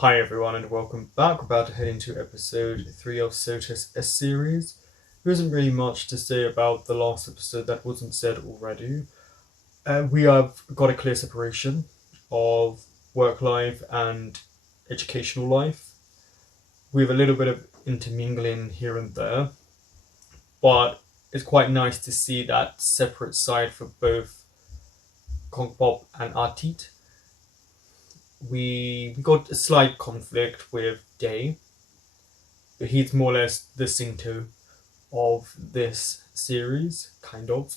Hi everyone and welcome back. We're about to head into episode 3 of SOTUS series. There isn't really much to say about the last episode that wasn't said already. We have got a clear separation of work life and educational life. We have a little bit of intermingling here and there, but it's quite nice to see that separate side for both Kongpop and Artit. We got a slight conflict with Day, but he's more or less the Singto of this series, kind of.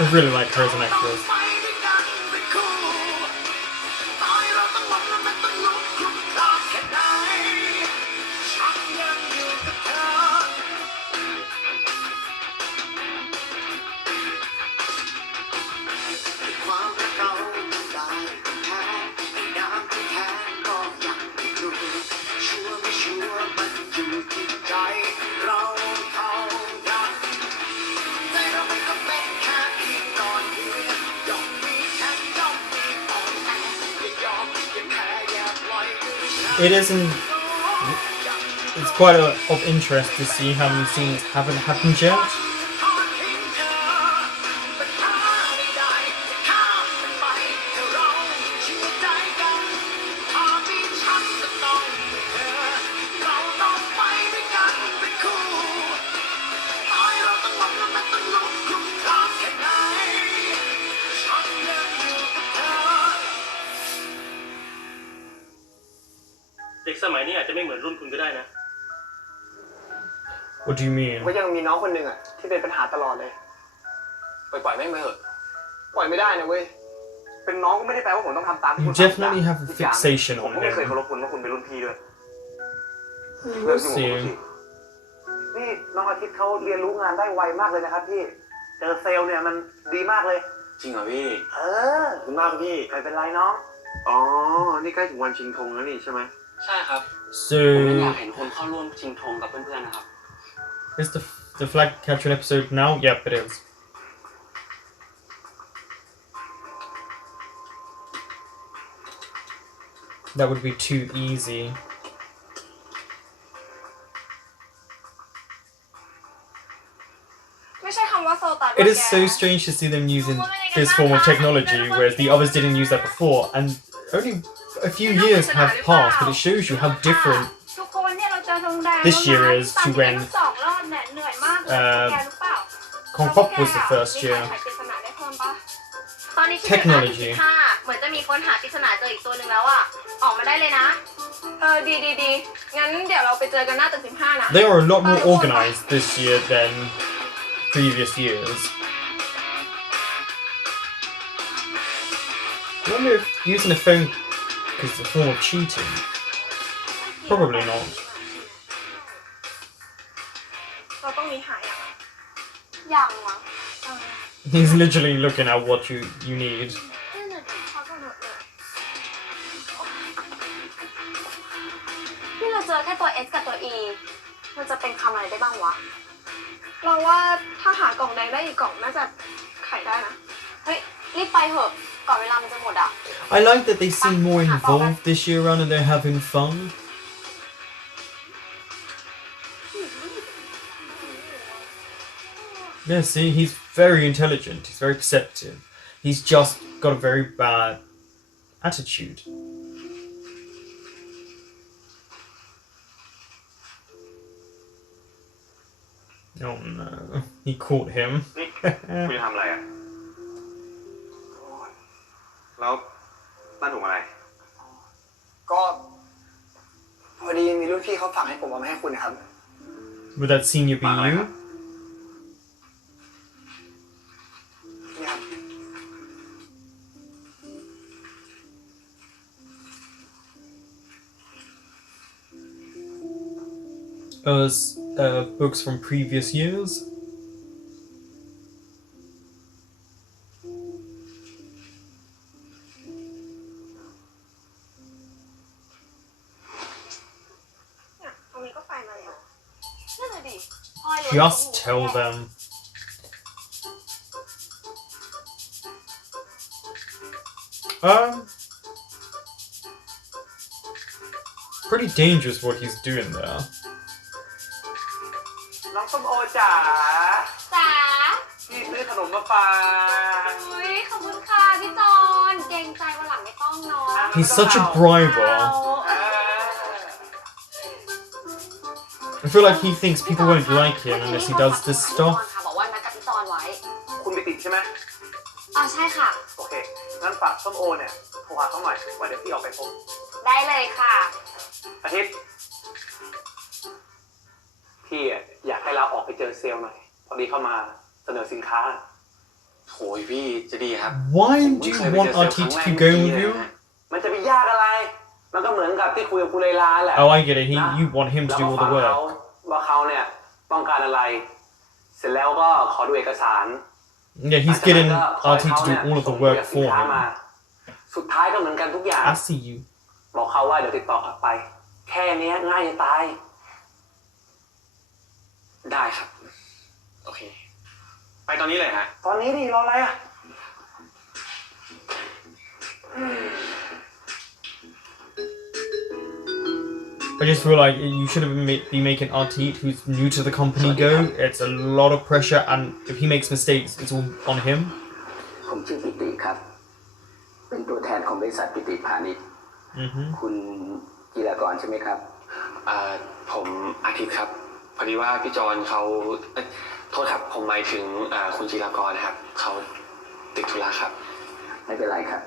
I really like her as an actress. It's quite of interest to see how many things haven't happened yet. What do you mean? ก็ยังมีน้องคนหนึ่งอ่ะที่เป็นปัญหาตลอดเลยปล่อยแม่งไปเถอะปล่อยไม่ได้นะเว้ยเป็นน้องก็ไม่ได้แปลว่าผมต้องทำตามที่คุณ You definitely have a fixation ผม on ก็ไม่เคย him. เคารพคุณว่าคุณเป็นรุ่นพี่ด้วย We'll see. นี่น้องอาทิตย์เขาเรียนรู้งานได้ไวมากเลยนะครับพี่เจอเซลล์เนี่ยมันดีมากเลยจริงเหรอพี่ขอบคุณมากพี่ไม่เป็นไรน้องอ๋อนี่ใกล้ถึงวันชิงธงแล้วนี่ใช่ไหมใช่ครับ So ผมอยากเห็นคนเข้าร่วมชิงธงกับเพื่อนๆนะครับ is the flag capture episode now? Yep, it is. That would be too easy. It is so strange to see them using this form of technology, whereas the others didn't use that before, and only a few years have passed, but it shows you how different this year is to when Kongpop was the first year. Technology. เหมือนจะมีคนหาปริศนาเจออีกตัวหนึ่งแล้วอ่ะออกมาได้เลยนะดีงั้นเดี๋ยวเราไปเจอกันหน้าตึก15นะ They are a lot more organized this year than previous years. I wonder if using a phone is a form of cheating. Probably not. เราต้องมีหายอย่างวะ He's literally looking at what you need. นี่เราเจอแค่ตัว S กับตัว E มันจะเป็นคำอะไรได้บ้างวะเราว่าถ้าหากล่องแดงได้อีกกล่องน่าจะไขได้นะเฮ้ยรีบไปเถอะก่อนเวลามันจะหมดอ่ะ I like that they seem more involved this year around and they're having fun. Yeah, see, he's very intelligent, he's very perceptive. He's just got a very bad attitude. Oh no. He caught him. นี่คุณจะทำอะไรอ่ะแล้วนั่นถุงอะไร ก็พอดีมีรุ่นพี่เขาฝากให้ผมเอามาให้คุณนะครับ Would that senior be you? นี่ครับ Books from previous years? เนี่ยตรงนี้ก็ไปมาแล้วนั่นเลยดิพลอยเลย Just tell them. Pretty dangerous what he's doing there. น้องส้มโอจ๋า จ๋า พี่ซื้อขนมมาฝาก อุ้ยขอบคุณค่ะพี่จอนเกรงใจวันหลังไม่ต้องเนาะ He's such a briber. อ่า I feel like he thinks people won't like him unless he does this ค่ะ stuff. บอกว่านัดกับพี่จอนไว้ คุณไปติดใช่ไหม ใช่ค่ะ โอเค งั้นฝากส้มโอเนี่ยโทรหาเขาหน่อยว่าเดี๋ยวพี่ออกไปพบ ได้เลยค่ะ อาทิตย์ พี่อะอยากให้เราออกไปเจอเซลล์หน่อย พอดีเข้ามาเสนอสินค้า โหยพี่จะดีครับ Why do you want Artie to keep going with you? มันจะไปยากอะไร มันก็เหมือนกับที่คุยกับคุณเลลาแหละ Oh, I get it. You want him to แล้ว do ก็ all ฟั the งเขา work. ว่าเขาเนี่ยต้องการอะไร เสร็จแล้วก็ขอดูเอกสาร Yeah, he's getting Artie to do all of the work for มา him. สุดท้ายก็เหมือนกันทุกอย่าง I see you. บอกเขาว่าเดี๋ยวติดต่อกลับไป แค่เนี้ยง่ายจะตาย ได้ครับ โอเค ไปตอนนี้เลยฮะ ตอนนี้ดิรออะไรอ่ะ I just feel like you shouldn't be making Artie, who's new to the company, go. It's a lot of pressure, and if he makes mistakes, it's all on him. ผมชื่อปิติครับ เป็นตัวแทนของบริษัทปิติพาณิชย์ คุณกีฬากรใช่ไหมครับ ผมอาทิตย์ครับ พอดีว่าพี่จอนเขาโทษครับ ผมหมายถึงคุณจีรากรนะครับ เขาติดธุระครับ ไม่เป็นไรครับ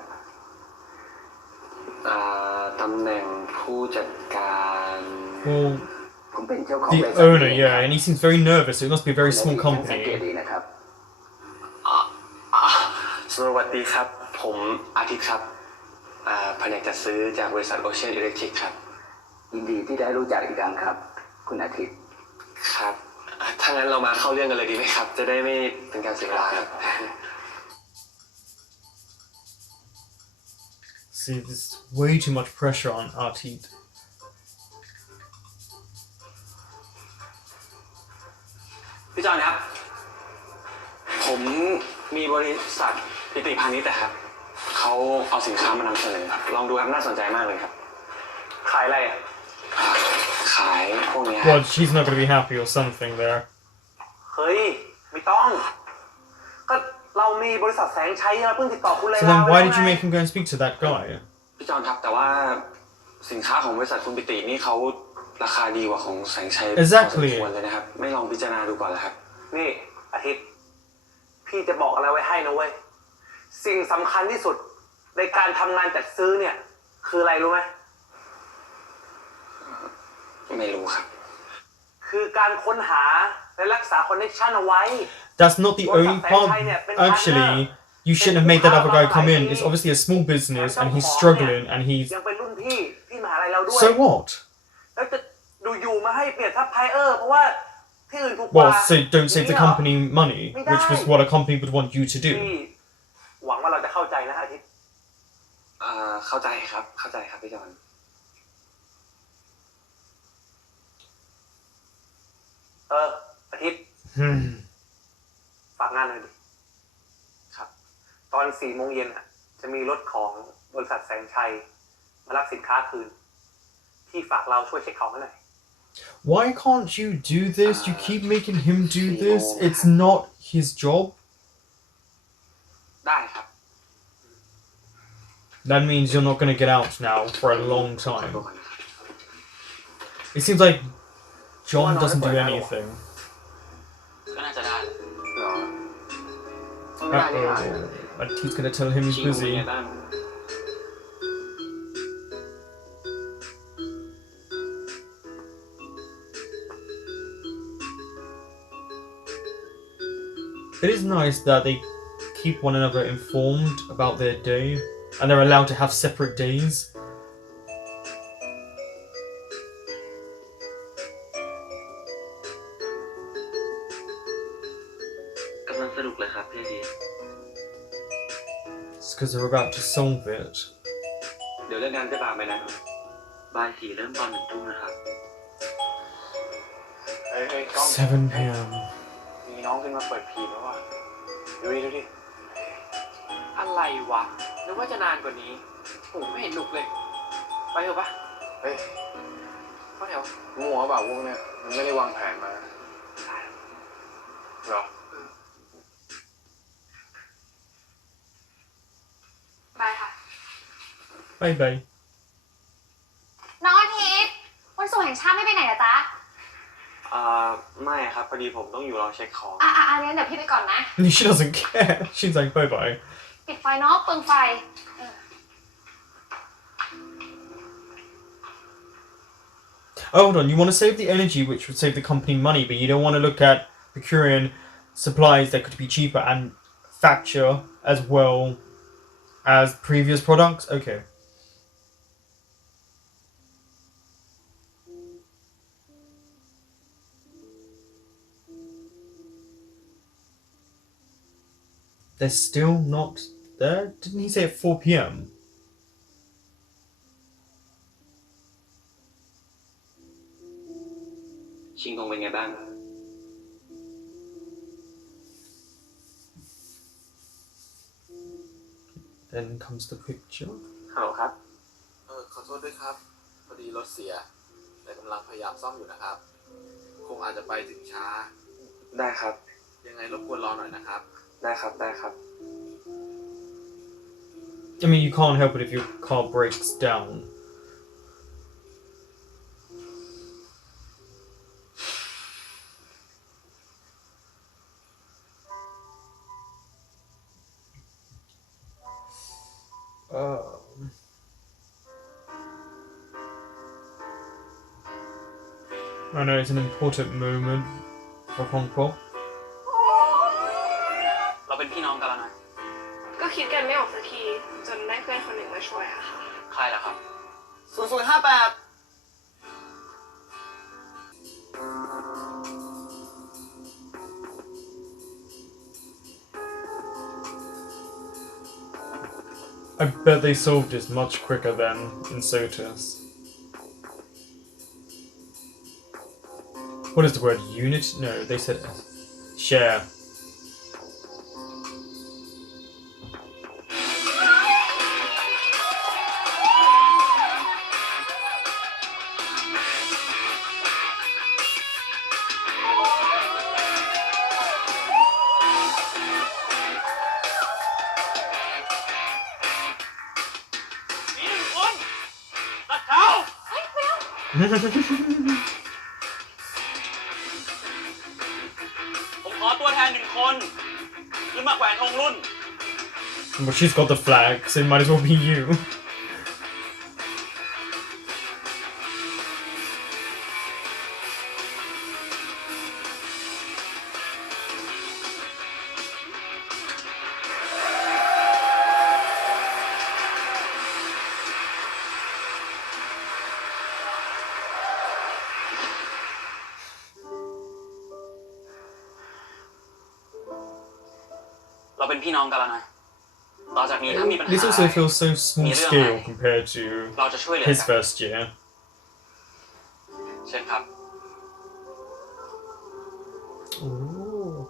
ตำแหน่งผู้จัดการ Well, ผมเป็นเจ้าของ the บริษัท owner, yeah, and he seems very nervous, so it must be a very small สังเกต company. ดีนะครับ สวัสดีครับ ผมอาทิตย์ครับแผนกจัดซื้อจากบริษัทโอเชียนอิเล็กทริกครับ ยินดีที่ได้รู้จักอีกครั้งครับ คุณอาทิตย์ ครับถ้างั้นเรามาเข้าเรื่องกันเลยดีไหมครับ จะได้ไม่เป็นการเสียเวลาครับ See, there's way too much pressure on Artie. พี่จอนครับ ผมมีบริษัทปิติพาณิชย์ครับเขาเอาสินค้ามานำเสนอลองดูครับน่าสนใจมากเลยครับ ขายอะไรอ่ะ ขายพวกเนี้ย Well, she's not going to be happy or something there. เฮ้ย ไม่ต้อง ก็เรามีบริษัทแสงชัยเราเพิ่งติดต่อคุณเล So ย then why did you make him go and speak to that guy? พี่จอนครับแต่ว่าสินค้าของบริษัทคุณปิตินี่เขาราคาดีกว่าของแสงชัย Exactly พอสมควรเลยนะครับไม่ลองพิจารณาดูก่อนเหรอครับ นี่อาทิตย์ พี่จะบอกอะไรไว้ให้นะเว้ย สิ่งสำคัญที่สุดในการทำงานจัดซื้อเนี่ย คืออะไรรู้ไหม ไม่รู้ครับ คือการค้นหาและรักษาคอนเนคชั่นเอาไว้ That's not the only part. Actually, you shouldn't have made that other guy come in. It's obviously a small business and he's struggling and he's... ยังเป็นรุ่นพี่ที่มหาลัยเราด้วย So what? แล้วจะดูอยู่มาให้เปลี่ยนซัพพลายเออร์เพราะว่าที่อื่นถูกกว่า Well, so don't save the company money, which was what a company would want you to พี่ do. หวังว่าเราจะเข้าใจนะอาทิตย์ เข้าใจครับเข้าใจครับพี่จอน อาทิตย์ Hmm. ฝากงานหน่อยดิ ครับ ตอน4 โมงเย็นจะมีรถของบริษัทแสงชัยมารับสินค้าคืน พี่ฝากเราช่วยเช็คของให้หน่อย Why can't you do this? You keep making him do this. It's not his job. ได้ครับ That means you're not going to get out now for a long ขอ time. โทษครับ It seems like John doesn't do anything. ไม่ได้นี่หว่า And he's gonna tell him he's คิงเป็นไง busy. บ้าง It is nice that they keep one another informed about their day, and they're allowed to have separate days. กำลังสนุกเลยครับพี่ดี It's because they're about to solve it. เดี๋ยวเรื่องงานจะบางไปนะบ่าย 4เริ่มตอน 1 ทุ่มนะครับ เฮ้ยกล้อง 7 p.m. มีน้องขึ้นมาเปิดพีแล้วว่ะดูดิ อะไรวะนึกว่าจะนานกว่านี้โอ้ไม่เห็นหนุกเลย ไปเถอะปะ เฮ้ย เข้าแถว มั่วเปล่าวงเนี่ยมันไม่ได้วางแผนมาเหรอ ไปค่ะ Bye bye. น้องอาทิตย์วันศุกร์แห่งชาติไม่ไปไหนนะจ๊ะ ไม่ครับพอดีผมต้องอยู่รอเช็คของ อันนี้เดี๋ยวพี่ไปก่อนนะ She doesn't care. She's like, bye bye. ปิดไฟเนาะเปลืองไฟ Oh, hold on. You want to save the energy, which would save the company money, but you don't want to look at procuring supplies that could be cheaper and facture as well as previous products? Okay. They're still not there? Didn't he say at 4 p.m.? Xin Tùngเป็นไงบ้าง Then comes the picture. ฮัลโหลครับ ขอโทษด้วยครับ พอดีรถเสีย แต่กำลังพยายามซ่อมอยู่นะครับ คงอาจจะไปถึงช้า ได้ครับ ยังไงรบกวนรอหน่อยนะครับ ได้ครับ ได้ครับ I mean, you can't help it if your car breaks down. I know it's an important moment for Hong Kong. เราเป็นพี่น้องกันแล้วนะ ก็คิดกันไม่ออกสักทีจนได้เพื่อนคนหนึ่งมาช่วยอะค่ะ ใครล่ะครับ 0058 I bet they solved this much quicker than in SOTUS. What is the word? Unit? No, they said share. Well, she's got the flag, so it might as well be you. This also feels so small scale compared to his first year. เชิญครับ Ooh.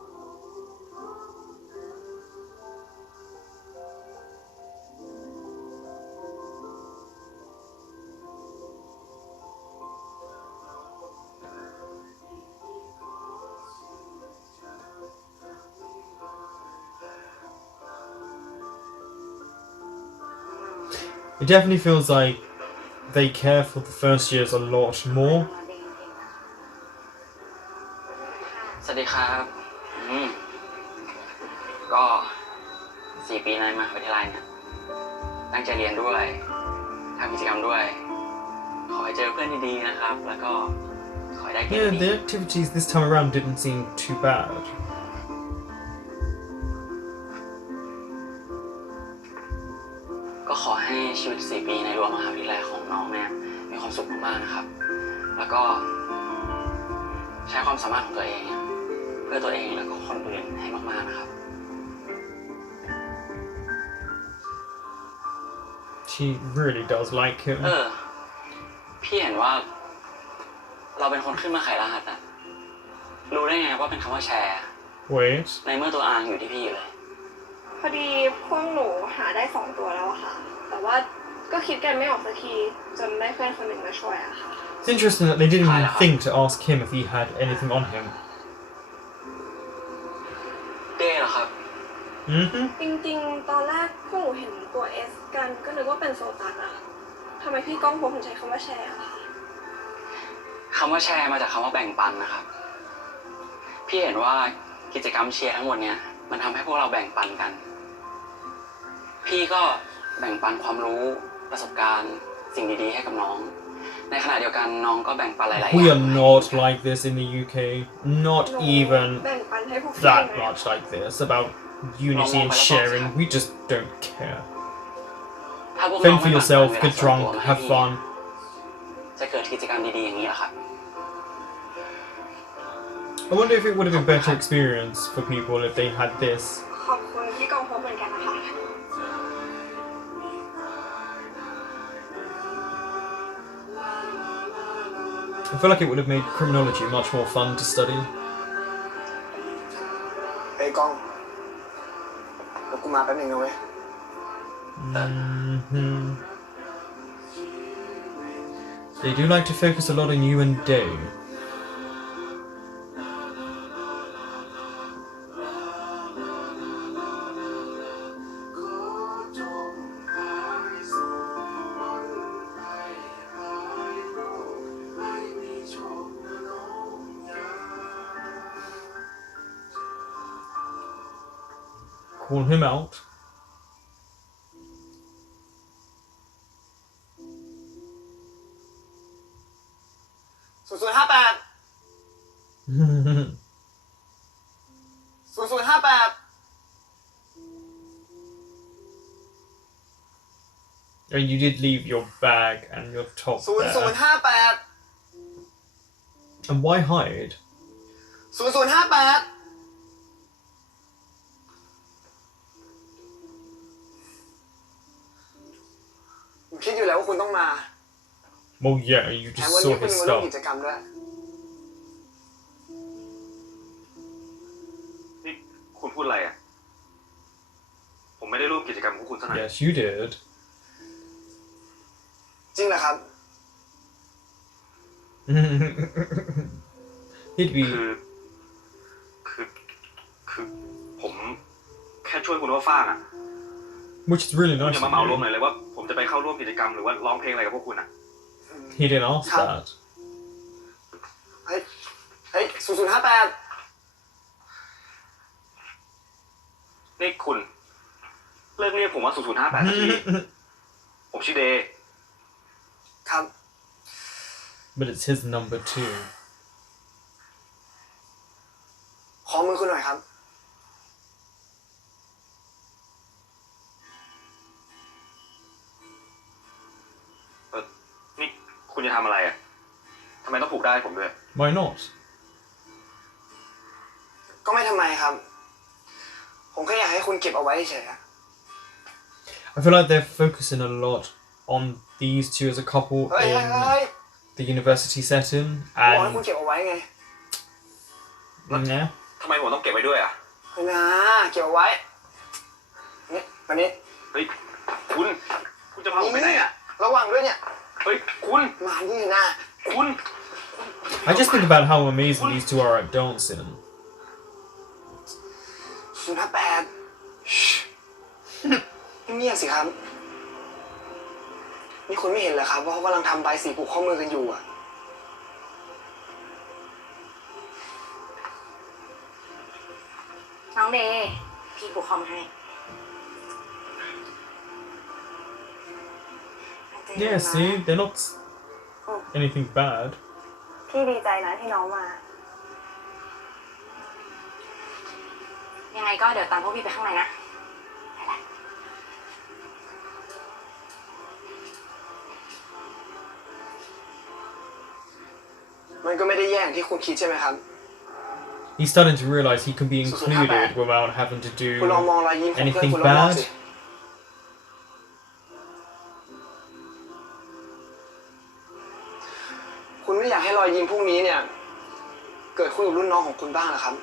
It definitely feels like they care for the first years a lot more. สวัสดีครับ ก็ 4 ปีในมหาวิทยาลัยเนี่ยตั้งใจเรียนด้วยทำกิจกรรมด้วยขอให้เจอเพื่อนดีๆนะครับแล้วก็ขอให้ได้เกรด Yeah, ดี the activities this time around didn't seem too bad. ก็ขอให้ชีวิต4 ปีในรั้วมหาวิทยาลัยของน้องเนี่ยมีความสุขมากๆนะครับแล้วก็ใช้ความสามารถของตัวเองเพื่อตัวเองแล้วก็คนอื่นให้มากๆนะครับ She really does like him. พี่เห็นว่าเราเป็นคนขึ้นมาไขรหัสอะรู้ได้ไงว่าเป็นคำว่าแชร์ Wait. ในเมื่อตัวอ่างอยู่ที่พี่เลย พอดีพวกหนูหาได้2 ตัวแล้วอะค่ะ แต่ว่าก็คิดกันไม่ออกสักทีจนได้เพื่อนคนหนึ่งมาช่วยอะค่ะ It's interesting that they didn't even think to ask him if he had anything on him. เด้เหรอครับ Mm-hmm. จริงๆ ตอนแรกพวกหนูเห็นตัว S กันก็นึกว่าเป็นโซตัสอะทำไมพี่ก้องพบถึงใช้คำว่าแชร์อะคะ คำว่าแชร์มาจากคำว่าแบ่งปันนะครับ พี่เห็นว่ากิจกรรมเชียร์ทั้งหมดเนี่ยมันทำให้พวกเราแบ่งปันกัน พี่ก็แบ่งปันความรู้ประสบการณ์สิ่งดีๆให้กับน้อง ในขณะเดียวกันน้องก็แบ่งปันหลายๆ We อย่าง are not like this in the UK. Not หนู even แบ่งปันให้พวกพี่ that ไง much like this about unity and sharing. We just don't care. ถ้าพวกน้อง Fend ไม่ for แบ่งปัน yourself, เวลา get ส่วนตัว drunk, มาให้ have พี่ fun. จะเกิดกิจกรรมดีๆอย่างนี้เหรอครับ I wonder if it would have been a better experience for people if they had this. ขอบคุณพี่ก้องพบเหมือนกันนะคะ I feel like it would have made criminology much more fun to study. เฮ้ยกล้องเดี๋ยวกูมาแป๊บนึงนะเว้ย Mm-hmm. They do like to focus a lot on you and Dave. Call him out. 0058 0058 And you did leave your bag and your top there. 0058 And why hide? 0058ผมคิดอยู่แล้วว่าคุณต้องมา Well, yeah, you แถม just วัน saw นี้คุณ his มาร่วม stuff. กิจกรรมด้วย นี่คุณพูดอะไรอ่ะ ผมไม่ได้ร่วมกิจกรรมของคุณซะหน่อย Yes, you did. จริงเหรอครับ He'd be. คือผมแค่ช่วยคุณว่าฟ้างอ่ะ Which is really คุณ nice อย่า of มาเหมารวม you. เลยว่าผมจะไปเข้าร่วมกิจกรรมหรือว่าร้องเพลงอะไรกับพวกคุณอ่ะ He didn't ask How- that. เฮ้ย 0058 นี่คุณเลิกเรียกผมว่า0058สักที ผมชื่อเดย์ ครับ But it's his number too. ขอมือคุณหน่อยครับ นี่คุณจะทำอะไรอ่ะทำไมต้องผูกได้ผมด้วย Why not? ก็ไม่ทำไมครับ ผมแค่อยากให้คุณเก็บเอาไว้เฉยๆ I feel like they're focusing a lot on these two as a couple เฮ้ย in the university setting, บอกให้คุณ and เก็บเอาไว้ไง yeah. ทำไมผมต้องเก็บไว้ด้วยอ่ะ เฮ้ยนะเก็บเอาไว้นี่มานี่ เฮ้ยคุณจะพาผมไปไหนอ่ะ ระวังด้วยเนี่ย เฮ้ยคุณ มานี่นะ คุณ I just think about how amazing these two are at dancing. 058เงียบสิครับ นี่คุณไม่เห็นเหรอครับว่าเขากำลังทำใบสีผูกข้อมือกันอยู่อ่ะ น้องเดย์พี่ผูกคอมให้ Yeah, see, they're not anything bad. พี่ดีใจนะที่น้องมา ยังไงก็เดี๋ยวตามพวกพี่ไปข้างในนะ มันก็ไม่ได้แย่อย่างที่คุณคิดใช่ไหมครับ He's starting to realize he can be included without having to คุณ do ลองมองรอยยิ้มของเพื่อน anything คุณรอบๆ bad. สิคุณไม่อยากให้รอยยิ้มพวกนี้เนี่ย เกิดขึ้นกับรุ่นน้องของคุณบ้างเหรอครับ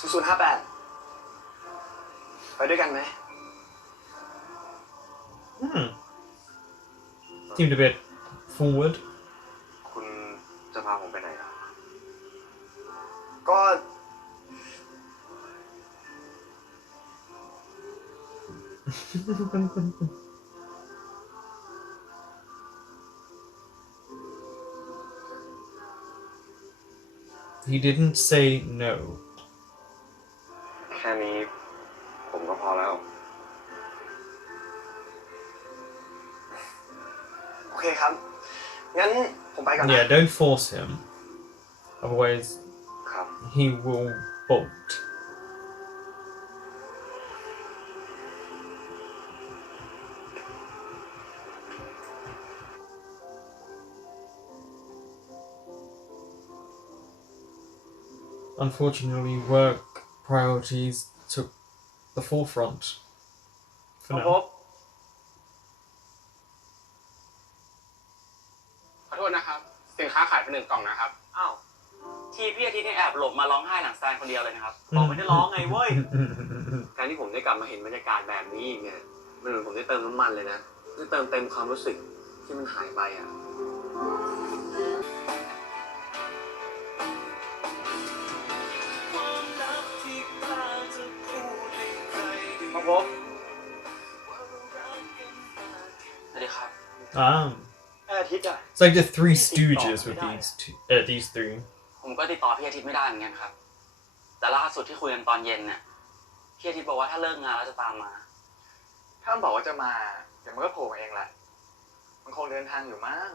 0058ไปด้วยกันไหม Seemed a bit forward. คุณจะพาผมไปไหนอ่ะ ก็ He didn't say no. แค่นี้ผมก็พอแล้ว โอเคครับ งั้นผมไปก่อนนะ Yeah, don't force him. Otherwise, ครับ he will bolt. Unfortunately, work priorities took the forefront พ for บ now. ขอโทษนะครับ สินค้าขายไป1 กล่องนะครับ อ้าว ทีพี่อาทิตย์นี่แอบหลบมาร้องไห้หลังสแตนคนเดียวเลยนะครับ บอกไม่ได้ร้องไงเว้ย การที่ผมได้กลับมาเห็นบรรยากาศแบบนี้อีกเนี่ยมันเหมือนผมได้เติมน้ำมันเลยนะได้เติมเต็มความรู้สึกที่มันหายไปอ่ะ มาพบ สวัสดีครับ อาทิตย์อ่ะ It's like the Three Stooges with these three. ผมก็ติดต่อพี่อาทิตย์ไม่ได้เหมือนกันครับ แต่ล่าสุดที่คุยกันตอนเย็นเนี่ยพี่อาทิตย์บอกว่าถ้าเลิกงานแล้วจะตามมา ถ้ามันบอกว่าจะมา เดี๋ยวมันก็โผล่มาเองแหละ มันคงเดินทางอยู่มั้ง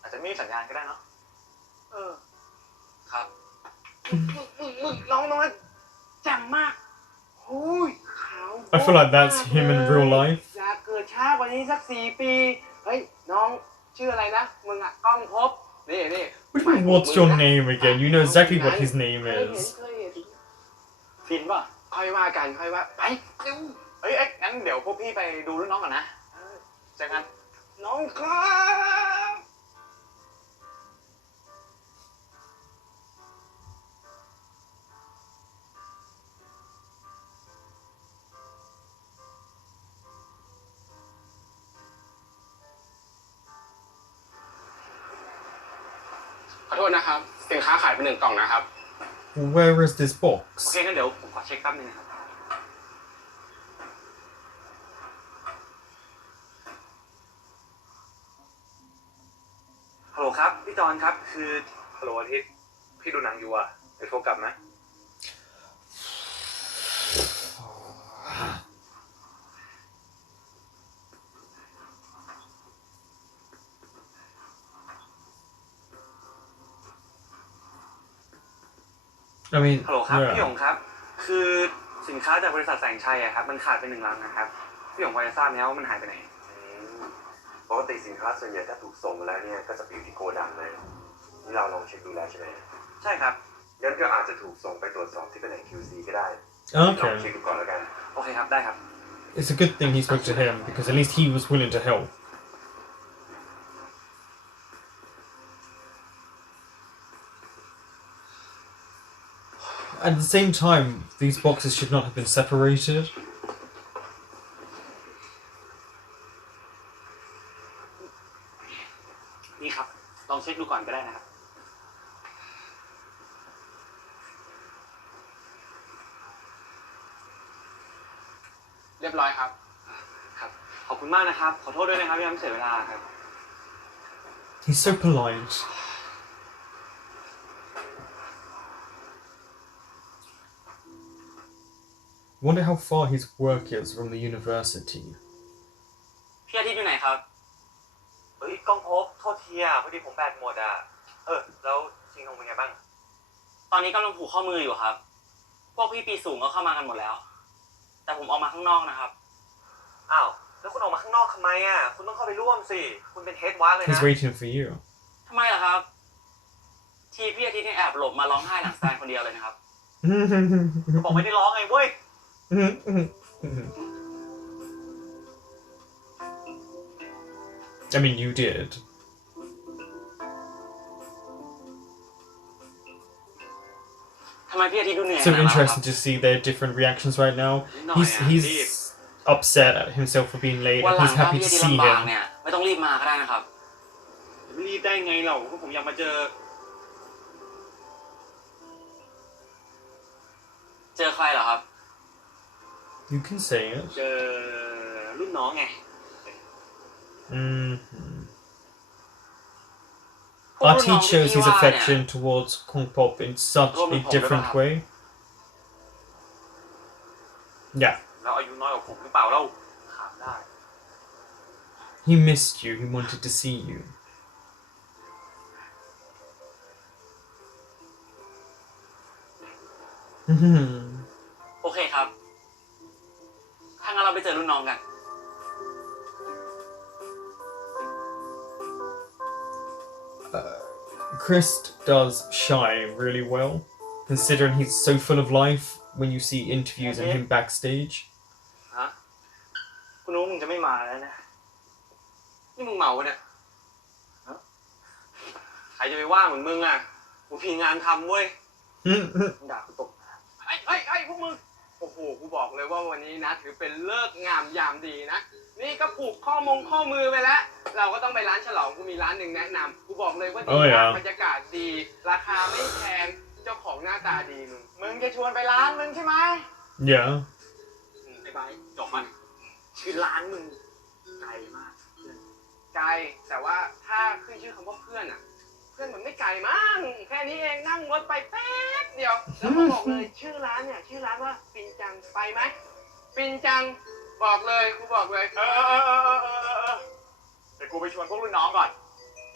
อาจจะไม่มีสัญญาณก็ได้เนาะ เออ ครับ มึงร้องตรงนั้นแจ่มมากหูยขาว I feel like that's him in real life. อยากเกิดช้ากว่านี้สัก4 ปี เฮ้ย น้องชื่ออะไรนะ มึงอ่ะกล้องพบ นี่ What's your name again? You know exactly what his name เคยเห็น is. ฟินป่ะ ค่อยว่ากัน ค่อยว่า ไปเร็วเอ้ยงั้นเดี๋ยวพวกพี่ไปดูรุ่นน้องก่อนนะเจอกัน น้องครับ ขอโทษนะครับ สินค้าขายไป1 กล่องนะครับ Where is this โอ box? เคงั้นเดี๋ยวผมขอเช็คแป๊บนึงนะครับ ฮัลโหลครับ พี่จอนครับ คือฮัลโหลอาทิตย์พี่ดูหนังอยู่อ่ะเดี๋ยวโทรกลับนะ I mean, ฮัลโหลครับ พี่หย yeah. งครับ คือสินค้าจากบริษัทแสงชัยอะครับ มันขาดไป1 ลังนะครับ พี่หยงพอจะทราบไหมว่ามันหายไปไหน ปกติสินค้าส่วนใหญ่ถ้าถูกส่งมาแล้วเนี่ยก็จะไปอยู่ที่โกดังเลยนี่เราลองเช็คดูแล้วใช่ไหม ใช่ครับ งั้นก็อาจจะถูกส่งไปตรวจสอบที่แผนก QC ก็ได้ลองเช็ค Okay. ดูก่อนแล้วกัน โอเคครับ ได้ครับ It's a good thing he spoke to him because at least he was willing to help. At the same time, these boxes should not have been separated. นี่ครับ ลองเช็คดูก่อนก็ได้นะครับ เรียบร้อยครับ ครับ ขอบคุณมากนะครับ ขอโทษด้วยนะครับที่ทำให้เสียเวลาครับ He's so polite. Wonder how far his work is from the university. พี่อาทิตย์อยู่ไหนครับ เฮ้ยก้องพบโทษทีอ่ะพอดีผมแบตหมดอ่ะแล้วชิงทงเป็นไงบ้าง ตอนนี้กำลังผูกข้อมืออยู่ครับ พวกพี่ปีสูงก็เข้ามากันหมดแล้ว แต่ผมออกมาข้างนอกนะครับ อ้าวแล้วคุณออกมาข้างนอกทำไมอ่ะคุณต้องเข้าไปร่วมสิคุณเป็นเฮดวาร์กเลยนะ He's waiting for you. ทำไมล่ะครับ ทีพี่อาทิตย์เนี่ยแอบหลบมาร้องไห้หลังสแตนคนเดียวเลยนะครับ บอกไม่ได้ร้องไงเว้ย I mean, you did. ทำไมพี่อาทิตย์ดูเหนื่อย So ขนาดนั้นครับ interesting to see their different reactions right now. He's upset at himself for being late, วัน and หลัง he's ถ้า happy พี่ to อาทิตย์ see ลำบาก him. เนี่ยไม่ต้องรีบมาก็ได้นะครับ ไม่รีบได้ไงเราก็ผมอยากมาเจอ เจอใครเหรอครับ You can say it. เจอรุ่นน้องไง พวกรุ่นน้อง Artie ที่ shows พี่ his ว่าเนี่ย affection towards Kung Pop in such a different way. Yeah. เราอายุน้อยกว่าผมหรือเปล่าเราถามได้ He missed you. He wanted to see you. โอเคครับ ถ้างั้นเราไปเจอรุ่นน้องกัน Chris does shine really well, considering he's so full of life when you see interviews and him backstage. ฮะคุณรู้มึงจะไม่มาแล้วนะนี่มึงเมาเนี่ยใครจะไปว่าเหมือนมึงอ่ะกูมีงานทำเว้ยด่ากูตกไอ้พวกมึงโอ้โหกูบอกเลยว่าวันนี้นะถือเป็นเลิกงามยามดีนะนี่ก็ผูกข้อมือไปแล้วเราก็ต้องไปร้านฉลองกูมีร้านหนึ่งแนะนำกูบอกเลยว่าดีมากบรรยากาศดีราคาไม่แพงเจ้าของหน้าตาดีมึงจะชวนไปร้านมึงใช่ไหม Yeah. ไอ้ใบจบมันชื่อร้านมึงไกลมากไกลแต่ว่าถ้าขึ้นชื่อคำว่าเพื่อนอ่ะเพื่อนมันไม่ไกลมั้งแค่นี้เองนั่งรถไปแป๊บเดียวแล้วก็บอกเลยชื่อร้านเนี่ยชื่อร้านว่าปินจังไปไหมปินจังบอกเลยกูบอกเลยเดี๋ยวกูไปชวนพวกรุ่นน้องก่อน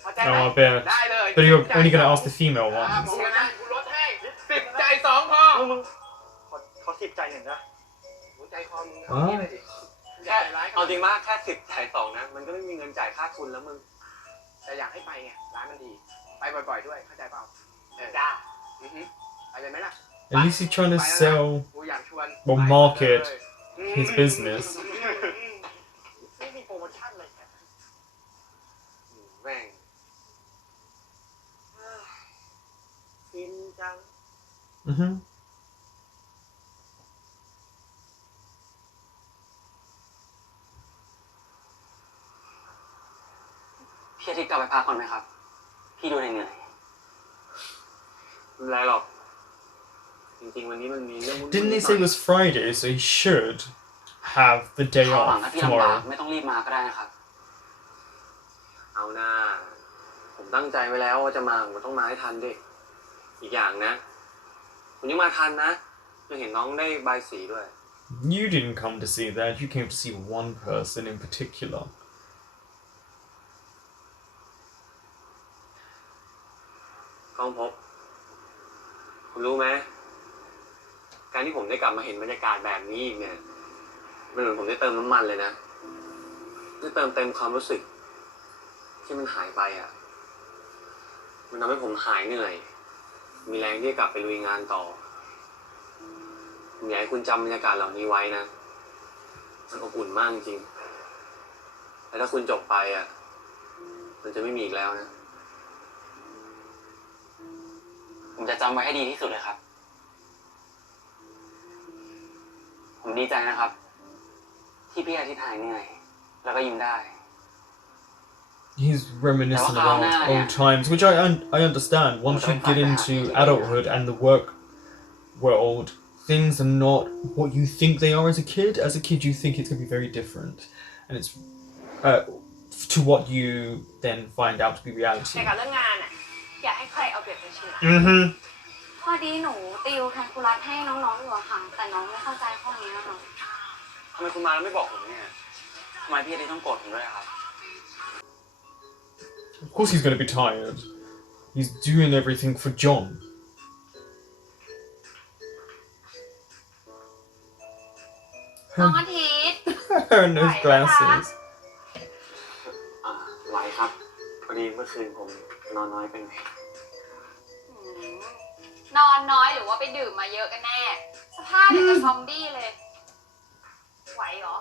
เข้าใจไหม Oh, I bet. ได้เลย But you're only gonna ask the female ผม ones. เลยนะกูลดให้10 ใจ 2 พอมึงขอ10 ใจ 1นะหัวใจคอมึงเอาที่เลยดิแค่เอาจริงมากแค่10 จ่าย 2นะมันก็ไม่มีเงินจ่ายค่าทุนแล้วมึงแต่อยากให้ไปไงร้านมันดีไปบ่อยๆด้วยเข้าใจเปล่าจ้าไปเลยไหมล่ะ At least he's trying to sell กูอยากชวน or market his business. ไม่มีโปรโมชั่นเลยแม่งฟินจัง พี่อาทิตย์กลับไปพักก่อนไหมครับ พี่ดูเหนื่อย ไม่เป็นไรหรอกจริงๆวันนี้มันมีเรื่อง Didn't they say it was Friday, so he should have the day ๆข้าวหลังถ้า off พี่ลำบาก tomorrow? ไม่ต้องรีบมาก็ได้นะครับ เอาหน้าผมตั้งใจไว้แล้วว่าจะมาผมก็ต้องมาให้ทันดิอีกอย่างนะผมยังมาทันนะยังเห็นน้องได้ใบสีด้วย You didn't come to see that. You came to see one person in particular. กองพบคุณรู้ไหมการที่ผมได้กลับมาเห็นบรรยากาศแบบนี้อีกเนี่ยมันเหมือนผมได้เติมน้ำมันเลยนะได้เติมเต็มความรู้สึกที่มันหายไปอ่ะมันทำให้ผมหายเหนื่อยมีแรงที่จะกลับไปลุยงานต่อผมอยากให้คุณจำบรรยากาศเหล่านี้ไว้นะมันอบอุ่นมากจริงแต่ถ้าคุณจบไปอ่ะมันจะไม่มีอีกแล้วนะ ผมจะจำไว้ให้ดีที่สุดเลยครับ ผมดีใจนะครับ ที่พี่อาทิตย์หายเหนื่อยแล้วก็ยิ้มได้ He's reminiscing about old times, which I understand. Once you get into adulthood and the work world, things are not what you think they are as a kid. As a kid, you think it's going to be very different, and it's to what you then find out to be reality. แต่กับเรื่องงานอ่ะอยากให้ใครเอาเปรียบเป็นชิ้น Mm-hmm. พอดีหนูติวแคลคูลัสให้น้องๆอยู่อะค่ะแต่น้องไม่เข้าใจข้อนี้อะค่ะ ทำไมคุณมาแล้วไม่บอกผมเนี่ยทำไมพี่ต้องโกรธผมด้วยครับ Of course he's going to be tired. He's doing everything for John. น้องอาทิตย์ and those glasses. ไหวครับ พอดีเมื่อคืนผมนอนน้อยไปหน่อย นอนน้อยหรือว่าไปดื่มมาเยอะกันแน่ สภาพอย่างกับซอมบี้เลย ไหวเหรอ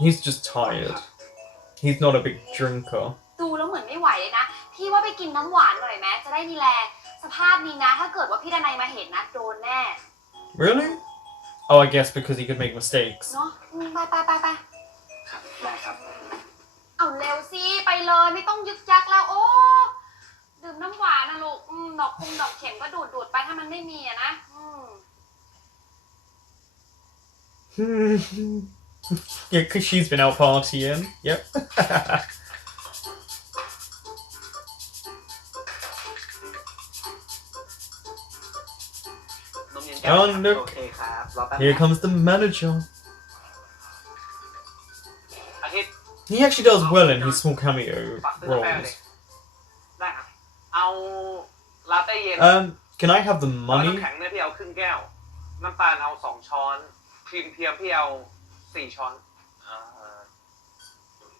He's just tired. He's not a big drinker. ดูแล้วเหมือนไม่ไหวเลยนะ พี่ว่าไปกินน้ำหวานหน่อยไหมจะได้มีแรงสภาพนี้นะ ถ้าเกิดว่าพี่ดนัยมาเห็นนะโดนแน่ Really? Oh, I guess because he could make mistakes. เนาะไป ครับ ได้ครับ เอาเร็วสิไปเลยไม่ต้องยึกยักแล้วโอ้ดื่มน้ำหวานนะลูกดอกเข็มก็ดูดไปถ้ามันไม่มีอะนะYeah, because she's been out partying. Yep. นมเย็นแก้ว Oh โอ look, เคครับ รอแป๊บ here นะ comes the manager. อาทิตย์ He actually does well in his small cameo ฝากซื้อกาแฟเลย roles. ได้ครับ เอาลาเต้เย็น Can I have the เอา money? น้ำแข็งเนี่ยพี่เอาครึ่งแก้ว น้ำตาลเอา2 ช้อนครีมเทียมพี่เอา4 ช้อน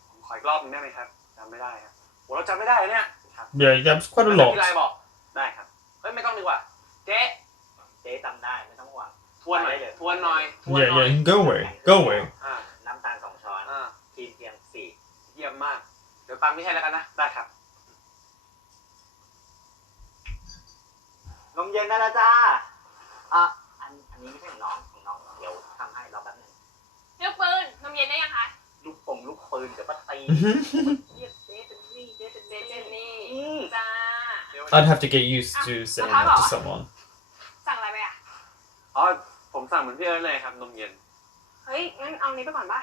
ผมขออีกรอบนึงได้ไหมครับจำไม่ได้ครับโหเราจำไม่ได้เลยเนี่ยครับ Yeah, that's quite a พี่ไร lot. บอกได้ครับเฮ้ยไม่ต้องดีกว่าเจ๊ เจ๊จำได้ไม่ต้องห่วง ทวนหน่อยทวนหน่อย Yeah, yeah, you can go away. Go away. น้ำตาล2 ช้อน อ่า ครีมเทียม4 เยี่ยมมาก เดี๋ยวตามพี่ให้แล้วกันนะ ได้ครับ นมเย็นได้แล้วจ้าอันนี้ไม่ใช่ของน้องเดี๋ยวทำให้รอแป๊บนึง ลูกปืนนมเย็นได้ยังคะ ลูกปืนเดี๋ยวป้าตีเรียกเจ๊เป็นนี่เจ๊เป็น เจ เจ๊ นนี่จ้า I'd have to get used to saying that to someone. สั่งอะไรไปอ่ะ อ๋อ ผมสั่งเหมือนพี่เอิร์ธเลยครับ นมเย็น เฮ้ยงั้นเอานี้ไปก่อนป่ะ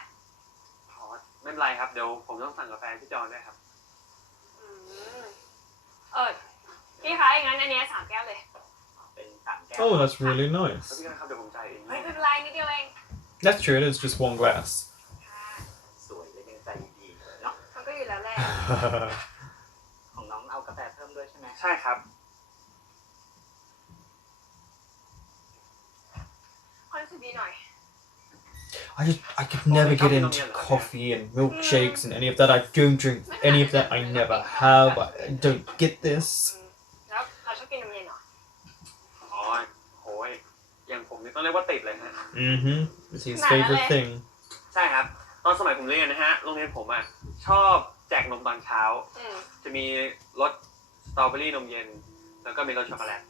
อ๋อ ไม่เป็นไรครับ เดี๋ยวผมต้องสั่งกาแฟพี่จอนด้วยครับ พี่คะอย่างนั้นอันนี้3 แก้วเลย เป็น3 แก้ว Oh, that's really แล้ว nice. พี่ก็ครับเดี๋ยวผมจ่ายเอง ไม่เป็นไรนิดเดียวเอง That's true, it is just one glass. สวยเลยยังใจดีเนาะ มันก็อยู่แล้วแหละ ของน้องเอากาแฟเพิ่มด้วยใช่ไหม ใช่ครับ ค่อยรู้สึกดีหน่อย I could never get into coffee and milkshakes and any of that. I don't drink any of that. I never have. I don't get this. แล้วเราชอบกินนมเย็นเหรอ อ๋อโหยอย่างผมนี่ต้องเรียกว่าติดเลยฮะ It's his favorite thing. ใช่ครับ ตอนสมัยผมเรียนนะฮะ โรงเรียนผมอ่ะ ชอบแจกนมตอนเช้า จะมีรสสตรอเบอรี่นมเย็น แล้วก็มีรสช็อกโกแลต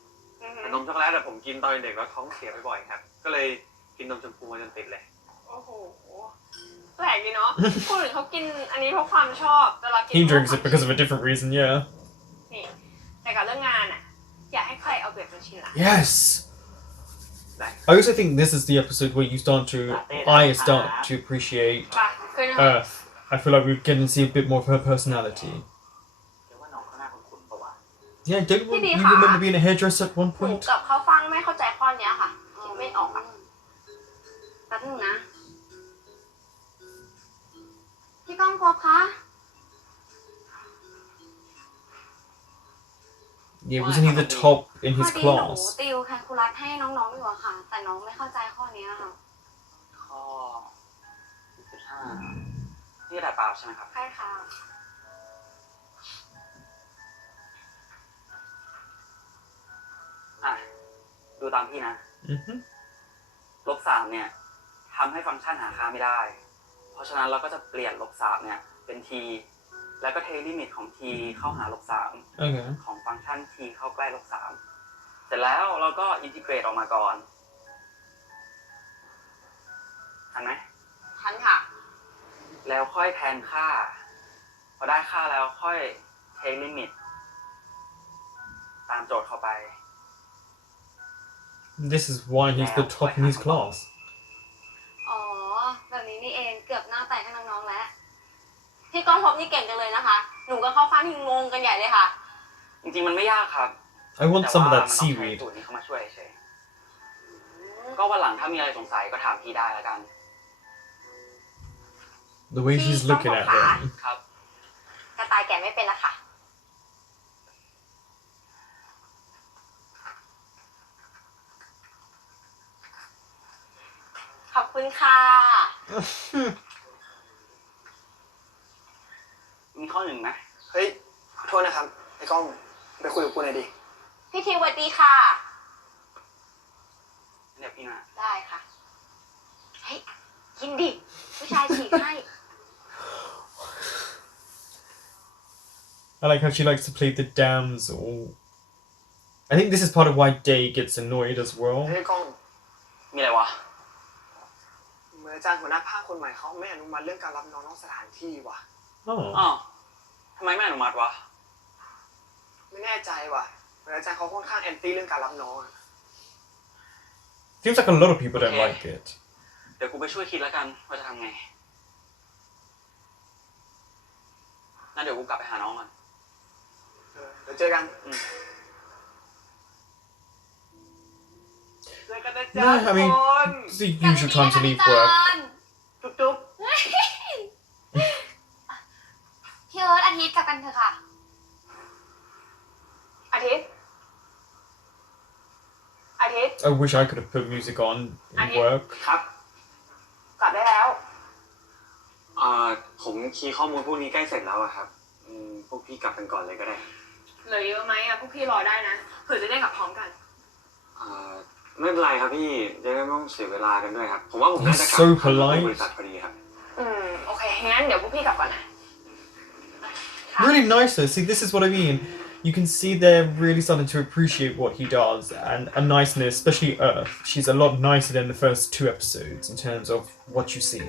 แต่นมช็อกโกแลตอะผมกินตอนเด็กแล้วท้องเสียบ่อยๆครับ ก็เลยกินนมชมพูมาจนติดเลย โอ้โหแปลกดีเนาะคนอื่นเขากินอันนี้เพราะความชอบแต่เรากิน He drinks it because of a different reason, yeah. นี่แต่กับเรื่องงานอ่ะอยากให้ใครเอาเปรียบเป็นชิ้นหลัง Yes! I also think this is the episode where I start to appreciate ไปคือนะคะ Earth. I feel like we're getting to see a bit more of her personality. เดี๋ยวว่าน้องเขาหน้าคุ้นๆปะวะ Yeah, don't you remember being a hairdresser at one หนู point? กับเขาฟังไม่เข้าใจข้อเนี้ยค่ะคิดไม่ออกอ่ะแป๊บนึงนะพี่ก้องพบคะ Yeah, wasn't he the top in พอ his ดีหนู class? ติวแคลคูลัสให้น้องๆอยู่อะค่ะ แต่น้องไม่เข้าใจข้อเนี้ยค่ะ ข้อ 15นี่กระดาษเปล่าใช่ไหมครับ ใช่ค่ะ ดูตามพี่นะ Mm-hmm. -3เนี่ยทำให้ฟังก์ชันหาค่าไม่ได้ เพราะฉะนั้นเราก็จะเปลี่ยน-3เนี่ยเป็น t แล้วก็เทลิมิตของ t เข้าหา-3 Okay. ของฟังก์ชัน t เข้าใกล้-3 เสร็จแล้วเราก็อินทิเกรตออกมาก่อนทันไหม ทันค่ะ แล้วค่อยแทนค่า พอได้ค่าแล้วค่อยเทลิมิตตามโจทย์เข้าไป This is why he's the top in his class. อ๋อแบบนี้นี่เองเกือบหน้าแตกให้น้องๆแล้วพี่ก้องพบนี่เก่งจังเลยนะคะ หนูกับเขาฟังที่งงกันใหญ่เลยค่ะ จริงๆมันไม่ยากครับ I want แต่ some ว่า of มัน that ต้องใช้ seaweed. สูตรนี้เข้ามาช่วยเฉยก็วันหลังถ้ามีอะไรสงสัยก็ถามพี่ได้แล้วกัน The way he's looking at him. ครับ กระต่ายแกะไม่เป็นละค่ะ ขอบคุณค่ะ มีข้อหนึ่งนะ เฮ้ยขอโทษนะครับไอ้กล้องไปคุยกับกูหน่อยดิ พี่ทีสวัสดีค่ะ เดี๋ยวพี่มา ได้ค่ะ เฮ้ย กินดิ ผู้ชายฉีกให้ I like how she likes to play the damsel. I think this is part of why Day gets annoyed as well. เฮ้ยกล้อง มีอะไรวะ เหมือนอาจารย์หัวหน้าภาคคนใหม่เขาไม่อนุมัติเรื่องการรับน้องนอกสถานที่ว่ะ Oh. อ้าวทำไมไม่อนุมัติวะ ไม่แน่ใจว่ะเหมือนอาจารย์เขาค่อนข้างแอนตี้เรื่องการรับน้องอะ Seems like a lot of people don't Okay. like it. เดี๋ยวกูไปช่วยคิดแล้วกันว่าจะทำไงงั้นเดี๋ยวกูกลับไปหาน้องก่อน เดี๋ยวเจอกัน เจอกันนะ No, จ๊ะ I mean, ทุกคน it's the usual time to leave work. จุ๊บ พี่เอิร์ธอาทิตย์กลับกันเถอะค่ะ อาทิตย์ อาทิตย์ I wish I could have put music on in work. ครับ กลับได้แล้ว ผมคีย์ข้อมูลพวกนี้ใกล้เสร็จแล้วอะครับพวกพี่กลับกันก่อนเลยก็ได้ เหลือเยอะไหมอะพวกพี่รอได้นะ เผื่อจะได้กลับพร้อมกัน ไม่เป็นไรครับพี่จะได้ไม่ต้องเสียเวลากันด้วยครับ ผมว่าผมน่าจะกลับ So เข้า polite. บริษัทพอดีครับ โอเค งั้นเดี๋ยวพวกพี่กลับก่อนนะ Really nice though. See, this is what I mean. You can see they're really starting to appreciate what he does and a niceness, especially Earth. She's a lot nicer than the first 2 episodes in terms of what you see.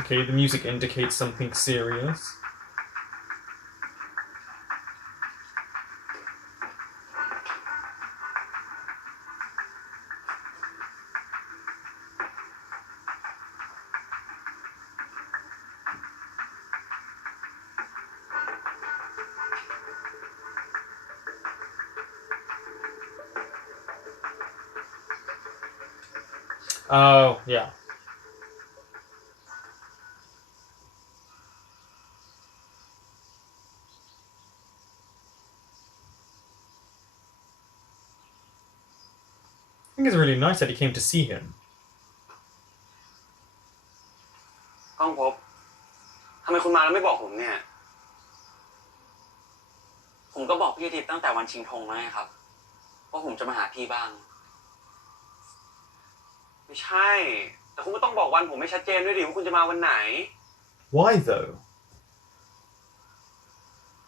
Okay, the music indicates something serious. Oh, yeah. I think it's really nice that he came to see him. ก้องพบทำไมคุณมาแล้วไม่บอกผมเนี่ย ผมก็บอกพี่อาทิตย์ตั้งแต่วันชิงธงแล้วไงครับว่าผมจะมาหาพี่บ้าง ไม่ใช่ แต่คุณก็ต้องบอกวันผมไม่ชัดเจนด้วยดิว่าคุณจะมาวันไหน Why though?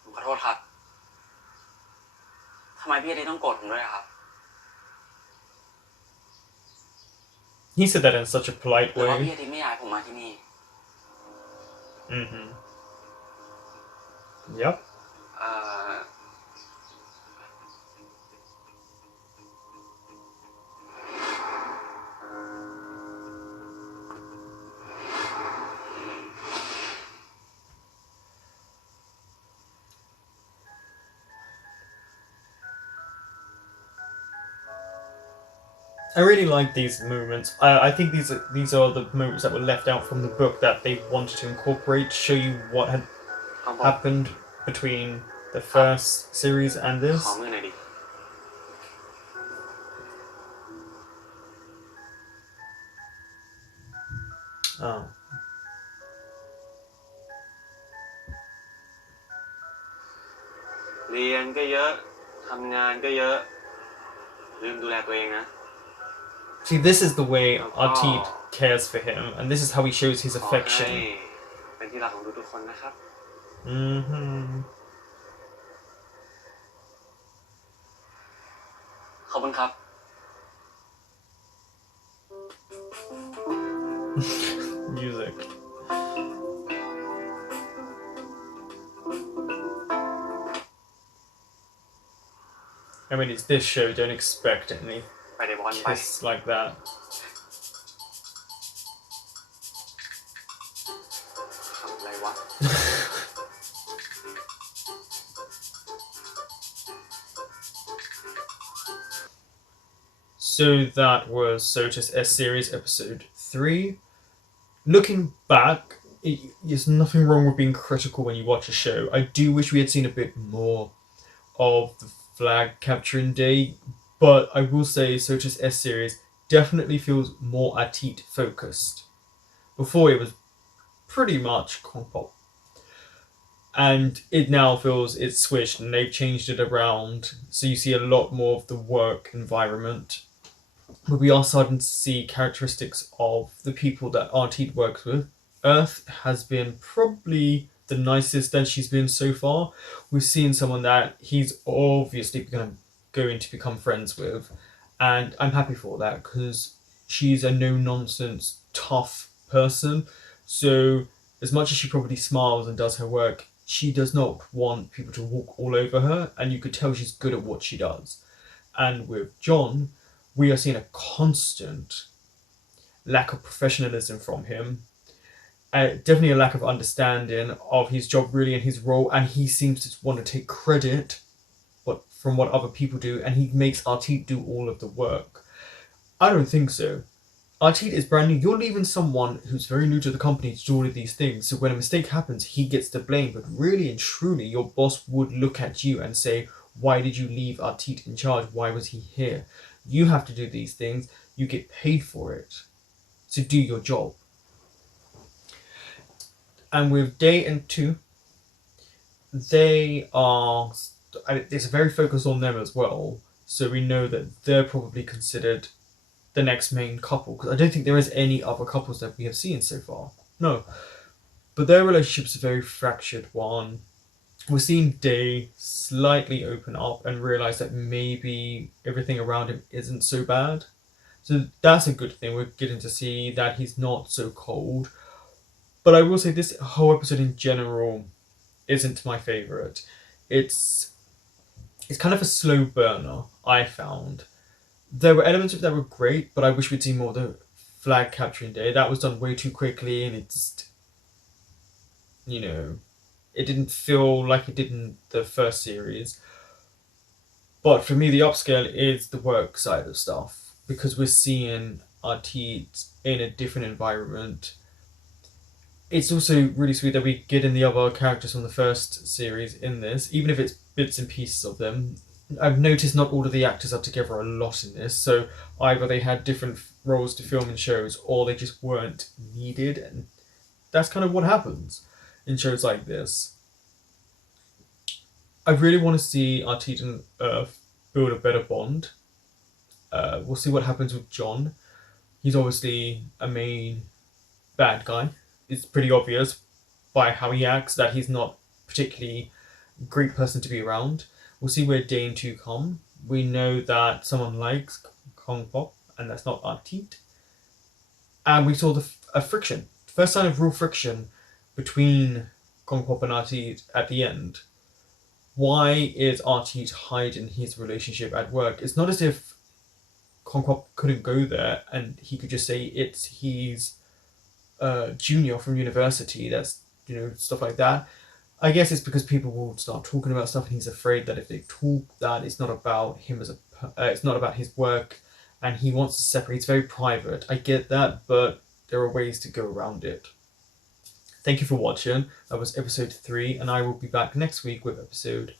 ผมขอโทษครับทำไมพี่อาทิตย์ต้องโกรธผมด้วยอะครับ He said that in such a polite หรือว่าพี่ way. อาทิตย์ไม่อยากให้ผมมาที่นี่ Mm-hmm. Yep. I really like these moments. I think these are the moments that were left out from the book that they wanted to incorporate to show you what had ก้องพบ happened between the first series and ข this. อมือหน่อยดิ Oh. เรียนก็เยอะทำงานก็เยอะลืมดูแลตัวเองนะ See, this is the way Artit cares for him, and this is how he shows his ขอให้ affection. เป็นที่รักของทุกๆคนนะครับ Mm-hmm. ขอบคุณครับ Music. I mean, it's this show, don't expect any ไปเดบอลไป kiss like that. อะไรวะ So that was SOTUS S Series episode 3. Looking back, there's nothing wrong with being critical when you watch a show. I do wish we had seen a bit more of the flag capturing day, but I will say SOTUS S Series definitely feels more Atit focused. Before it was pretty much Kongpop. And it now feels it's switched and they've changed it around, so you see a lot more of the work environment. But we are starting to see characteristics of the people that Atit works with. Earth has been probably the nicest that she's been so far. We've seen someone that he's obviously going to become friends with, and I'm happy for that because she's a no-nonsense, tough person. So as much as she probably smiles and does her work, she does not want people to walk all over her, and you could tell she's good at what she does. And with John, we are seeing a constant lack of professionalism from him. Definitely a lack of understanding of his job really and his role, and he seems to want to take credit from what other people do, and he makes Atit do all of the work. I don't think so. Atit is brand new. You're leaving someone who's very new to the company to do all of these things, so when a mistake happens, he gets the blame, but really and truly, your boss would look at you and say, why did you leave Atit in charge? Why was he here? You have to do these things. You get paid for it. So do your job. And with Day and 2, there's a very focus on them as well. So we know that they're probably considered the next main couple. Because I don't think there is any other couples that we have seen so far. No. But their relationship's a very fractured one. We're seeing Day slightly open up and realise that maybe everything around him isn't so bad. So that's a good thing. We're getting to see that he's not so cold. But I will say this whole episode in general isn't my favourite. It's kind of a slow burner, I found. There were elements of it that were great, but I wish we'd seen more of the flag capturing day. That was done way too quickly, and it's, it didn't feel like it did in the first series. But for me, the upscale is the work side of stuff, because we're seeing Atit in a different environment. It's also really sweet that we get in the other characters from the first series in this, even if it's bits and pieces of them. I've noticed not all of the actors are together a lot in this, so either they had different roles to film in shows, or they just weren't needed, and that's kind of what happens in shows like this. I really want to see Atit and Earth build a better bond. We'll see what happens with John. He's obviously a main bad guy. It's pretty obvious by how he acts that he's not particularly a great person to be around. We'll see where Day and 2 come. We know that someone likes Kongpop, and that's not Atit. And we saw a friction. First sign of real friction between Kongpop and Atit at the end. Why is Atit hiding his relationship at work? It's not as if Kongpop couldn't go there and he could just say it's his junior from university, that's, stuff like that. I guess it's because people will start talking about stuff and he's afraid that if they talk that it's not about him it's not about his work, and he wants to separate. It's very private. I get that, but there are ways to go around it. Thank you for watching. That was episode 3, and I will be back next week with episode